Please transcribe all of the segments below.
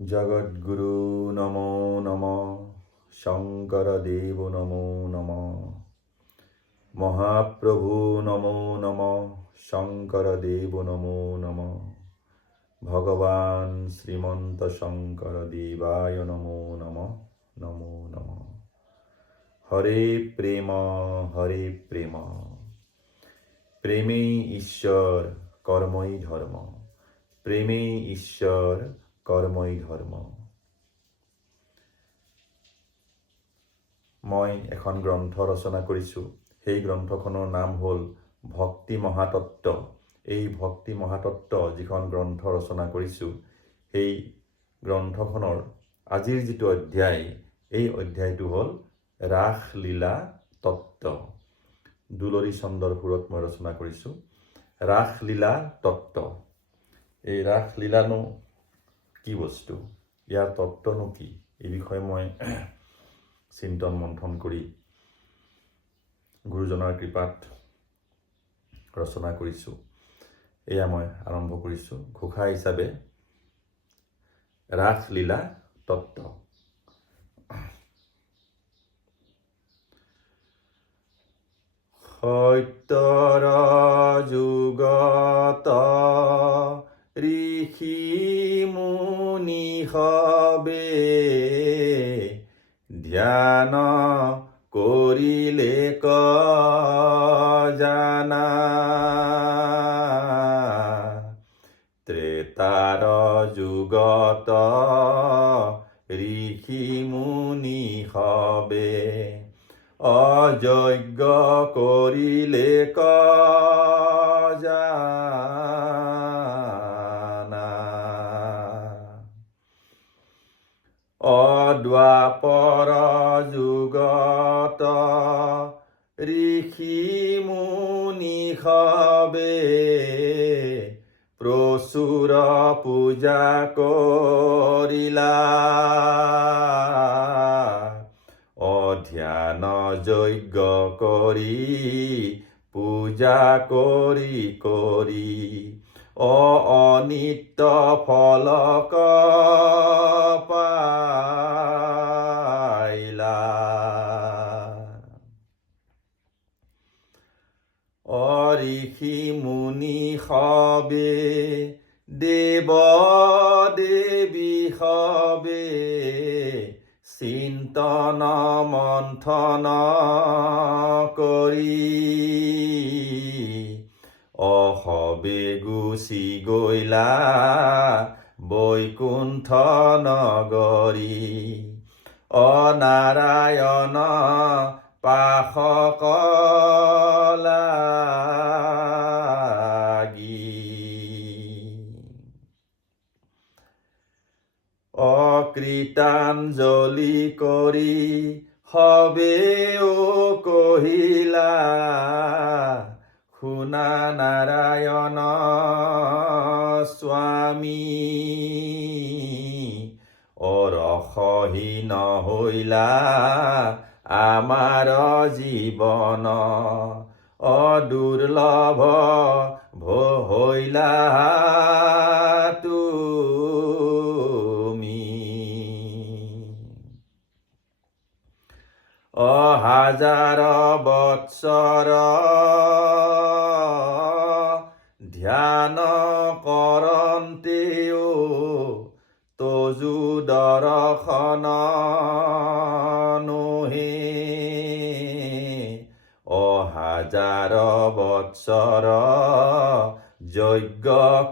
জগদ্গুরু নমো নমঃ, শঙ্করদেব নমো নমঃ, মহাপ্রভু নমো নমঃ, শঙ্করদেব নমো নমঃ, ভগবান শ্রীমন্ত শঙ্করদেবায় নমো নমঃ, নমো নমঃ। হরে প্রেম, হরে প্রেম, প্রেমেই ঈশ্বর কর্মই ধর্ম, প্রেমেই ঈশ্বর কৰ্মই ধৰ্ম। মই এখন গ্ৰন্থ ৰচনা কৰিছোঁ। সেই গ্ৰন্থখনৰ নাম হ'ল ভক্তি মহাতত্ত্ব। এই ভক্তি মহাতত্ত্ব যিখন গ্ৰন্থ ৰচনা কৰিছোঁ, সেই গ্ৰন্থখনৰ আজিৰ যিটো অধ্যায়, এই অধ্যায়টো হ'ল ৰাসলীলা তত্ত্ব। দুলৰী চন্দৰ সুৰত মই ৰচনা কৰিছোঁ ৰাসলীলা তত্ত্ব। এই ৰাসলীলানো কি বস্তু, ইয়াৰ তত্ত্বনো কি, এই বিষয়ে মই চিন্তন মন্থন কৰি গুৰুজনাৰ কৃপাত ৰচনা কৰিছোঁ। এয়া মই আৰম্ভ কৰিছোঁ ঘোষা হিচাপে ৰাসলীলা তত্ত্ব। সত্যৰ যুগত ঋষি মুনি সবে ধ্যান কৰিলে জানা, ত্ৰেতাৰ যুগত ঋষি মুনি সবে অযজ্ঞ কৰিলে জানা, অদ্বাপৰ যুগত ঋষি মুনি সবে প্ৰচুৰ পূজা কৰিলা, অধ্যান যজ্ঞ কৰি পূজা কৰি কৰি অনিত্য ফলক পাইলা, ঋষি মুনি সবে দেৱ দেৱী সবে চিন্তন মন্থন কৰি অসবে গুচি গৈলা বৈকুণ্ঠ নগৰী, অনাৰায়ণ পাশক লাগি, অকৃতাঞ্জলি কৰি সবেও কহিলা, শুনা নাৰায়ণ স্বামী, অৰসহীন হৈলা আমাৰ জীৱন, অদুৰ্লভ হৈলা তুমি, অহাজাৰ বৎসৰ ধ্যান কৰন্তেও তজু দৰ্শন নোহে, অহাজাৰ বৎসৰ যজ্ঞ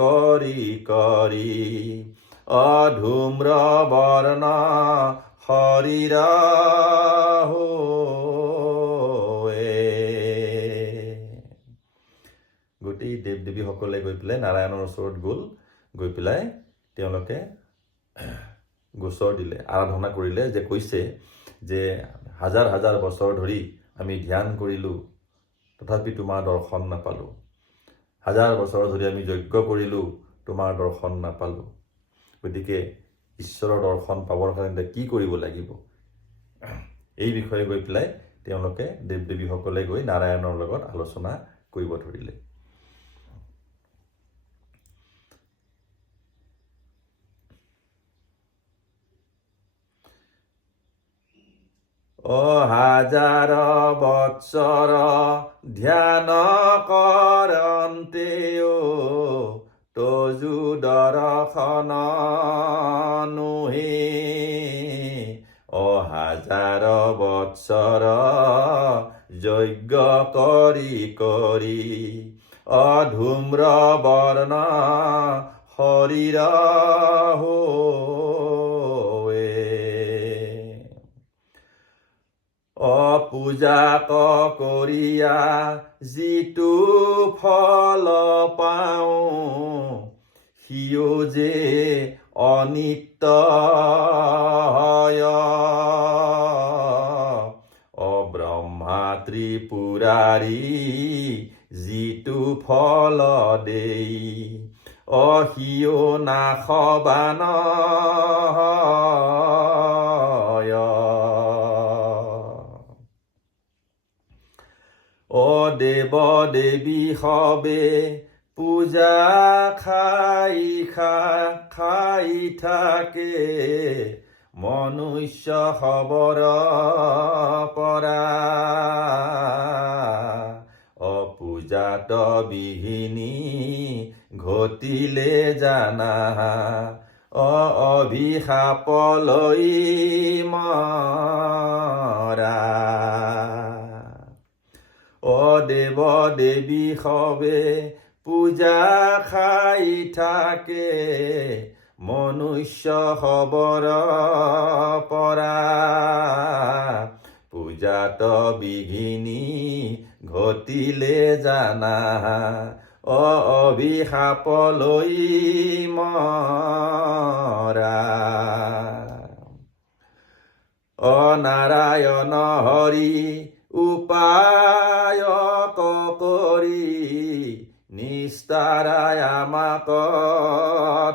কৰি কৰি অধূম্ৰ বৰ্ণ শৰীৰ গোটেই দেৱ দেৱীসকলে গৈ পেলাই নাৰায়ণৰ ওচৰত গৈ পেলাই তেওঁলোকে গোচৰ দিলে, আৰাধনা কৰিলে, যে কৈছে যে হাজাৰ হাজাৰ বছৰ ধৰি আমি ধ্যান কৰিলোঁ, তথাপি তোমাৰ দৰ্শন নাপালোঁ, হাজাৰ বছৰ ধৰি আমি যজ্ঞ কৰিলোঁ, তোমাৰ দৰ্শন নাপালোঁ, গতিকে ঈশ্বৰৰ দৰ্শন পাবৰ কাৰণে কি কৰিব লাগিব, এই বিষয়ে গৈ পেলাই তেওঁলোকে দেৱ দেৱীসকলে গৈ নাৰায়ণৰ লগত আলোচনা কৰিব ধৰিলে। হাজাৰ বৎসৰ ধ্যান কৰন্তেও তজু দৰ্শন নোহে। হাজাৰ বৎসৰ যজ্ঞ কৰি কৰি ধূম্ৰ বৰ্ণ শৰীৰ হোৱে। পূজা কৰিয়া যিটো ফল পাওঁ, সিও যে অনিত্য হয়। ব্ৰহ্মা ত্ৰিপুৰাৰী যিটো ফল দেই, সিও নাশবান হয়। দেৱ দেৱী সবে পূজা খাই থাকে, মনুষ্য খবৰ পৰা। পূজাত বিঘিনি ঘটিলে জানা, অভিশাপ লৈ মৰা। দেৱ দেৱী সবে পূজা খাই থাকে, মনুষ্য খবৰ পৰা। পূজাত বিঘিনি ঘটিলে জানা, অভিশাপ লৈ মৰা। নাৰায়ণ হৰি উপায়ক কৰি, নিস্তাৰাই আমাক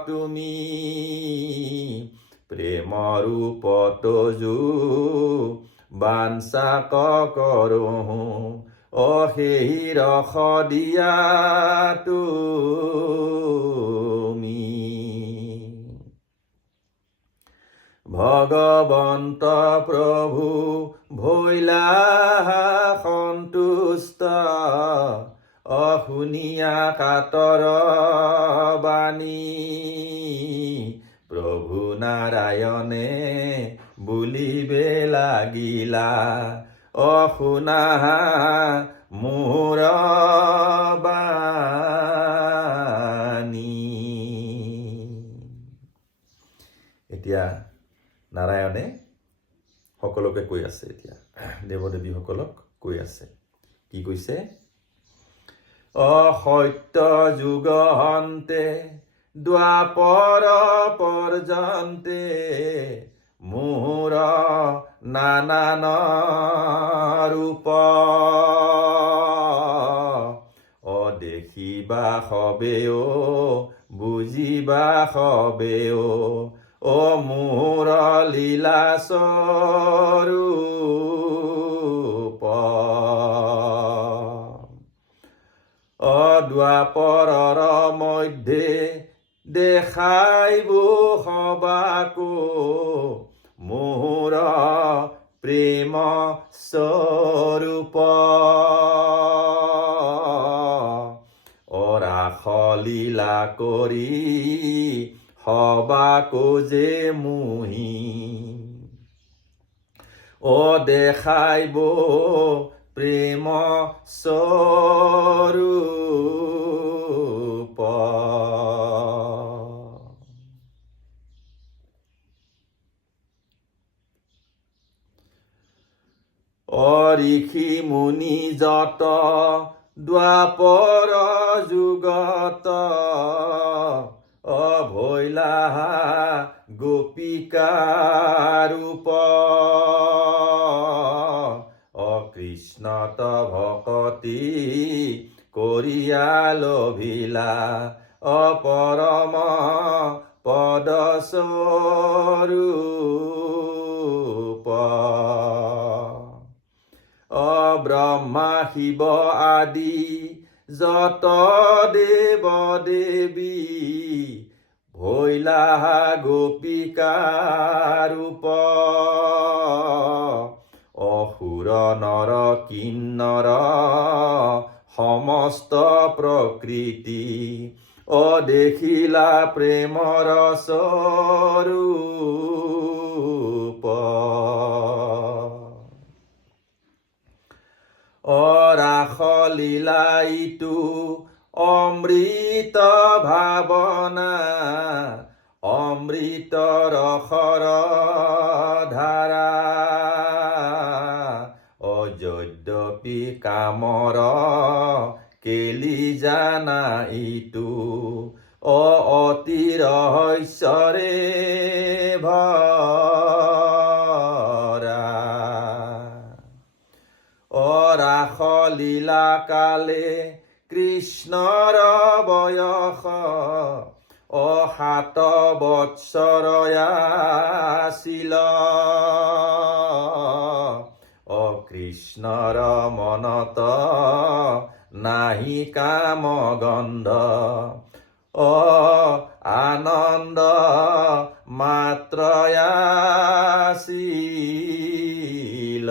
তুমি। প্ৰেম ৰূপত যো বাঞ্চাক কৰোঁ, সেই ৰস দিয়া তুমি। ভগৱন্ত প্ৰভু ভৈলা সন্তুষ্ট, শুনিয়া কাতৰ বাণী। প্ৰভু নাৰায়ণে বুলিবে লাগিলা, শুনা মোৰ বাণী। এতিয়া নাৰায়ণে সকলোকে কৈ আছে, এতিয়া দেৱ দেৱীসকলক কৈ আছে। কি কৈছে? সত্য যুগ হন্তে দ্বাপৰ পৰ্যন্তে, মোৰ নানান ৰূপ। দেখিবা সবেও বুজিবা সবেও, মোৰ লীলা স্বৰূপ। দ্বাপৰৰ মধ্যে দেখাইব সবাকো, মোৰ প্ৰেম স্বৰূপ। ৰাস লীলা কৰি সবাকো যে মুহি, দেখাইব প্ৰেম স্বৰূপ। ঋষি মুনি যত দ্বাপৰ যুগত, ভৈলা গোপিকা ৰূপ। কৃষ্ণত ভকতি কৰিয়া লভিলা, পৰম পদ স্বৰূপ। ব্ৰহ্মা শিৱ আদি যত দেৱ দেৱী, ভৈলা গোপিকা ৰূপ। অসুৰ নৰ কিন্নৰ সমস্ত প্ৰকৃতি দেখিলা প্ৰেমৰ স্বৰূপ ৰাসলীলা ইটো অমৃত ভাৱনা অমৃত ৰসৰ ধাৰা যদ্যপি কামৰ কেলি জানা ইটো অতি ৰহস্যৰে ভৰা ৰাসলীলা কালে কৃষ্ণৰ বয়স 7 বৎসৰ আছিল কৃষ্ণৰ মনত নাহি কাম গন্ধ আনন্দ মাত্ৰ আছিল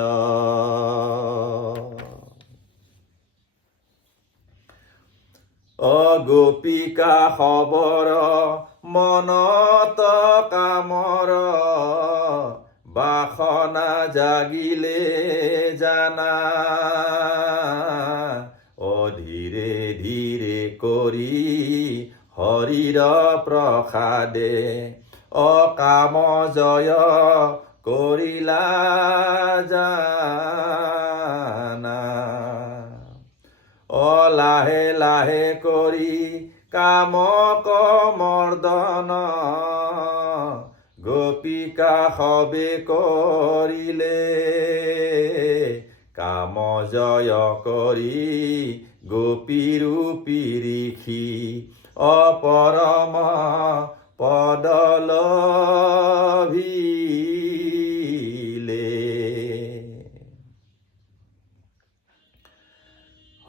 গোপিকা খবৰ মনত কামৰ বাসনা জাগিলে জানা ধীৰে ধীৰে কৰি হৰিৰ প্ৰসাদে কাম জয় কৰিলা জানা লাহে লাহে কৰি কামক মৰ্দন গোপিকা সবে কৰিলে কাম জয় কৰি গোপীৰূপী ঋষি অপৰম পদ লভিলে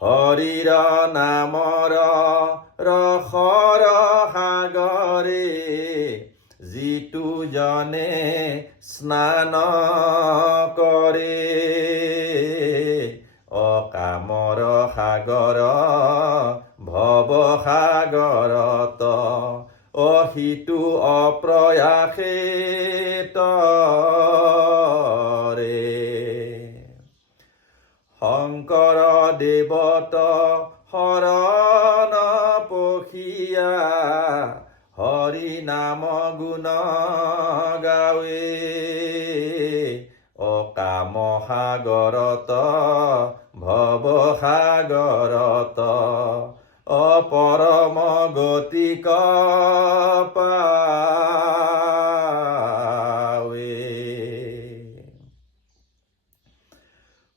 হৰিৰ নামৰ ৰসৰ সাগৰে যিটো জনে স্নান কৰে অকামৰ সাগৰ ভৱ সাগৰত সিটো অপ্ৰয়াসে তৰে শংকৰ দেৱত শৰণ পখিয়া হৰি নাম গুণ গাৱে অকাম সাগৰত ভৱ সাগৰত অপৰম গতিক পাৱে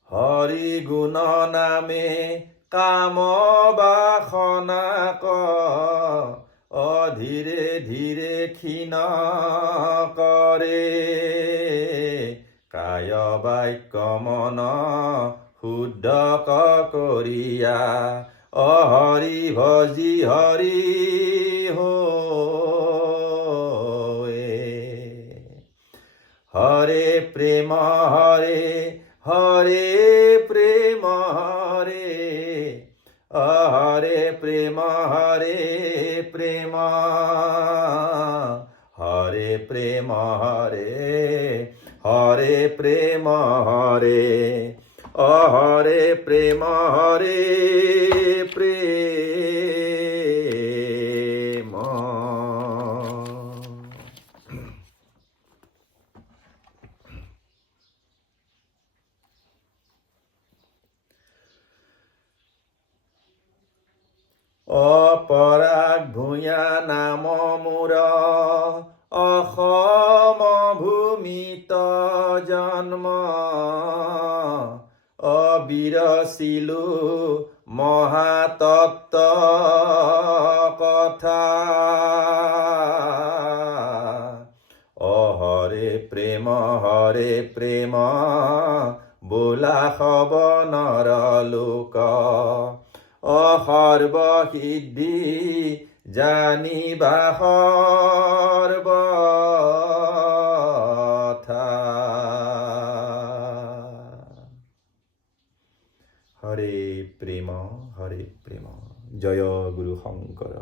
হৰি গুণ নামে কাম বাসনাক ধীৰে ধীৰে ক্ষীণ কৰে কায় বাক্য মন শুদ্ধ কৰিয়া হৰি ভজি হৰি হৰে প্ৰেম হৰে হৰে প্ৰেম হৰে হৰে প্ৰেম হৰে প্ৰেম হৰে প্ৰেম হৰে হৰে প্ৰেম হৰে হৰে প্ৰেম হৰে প্ৰেম অপৰাগ ভূঞা নাম মোৰ অসম ভূমিত জন্ম বিৰচিলো মহাতত্ব কথা হৰে প্ৰেম বোলা সবনৰ লোক সৰ্বসিদ্ধি জানিবা সৰ্বথা হৰে প্ৰেম জয় গুৰু শঙ্কৰ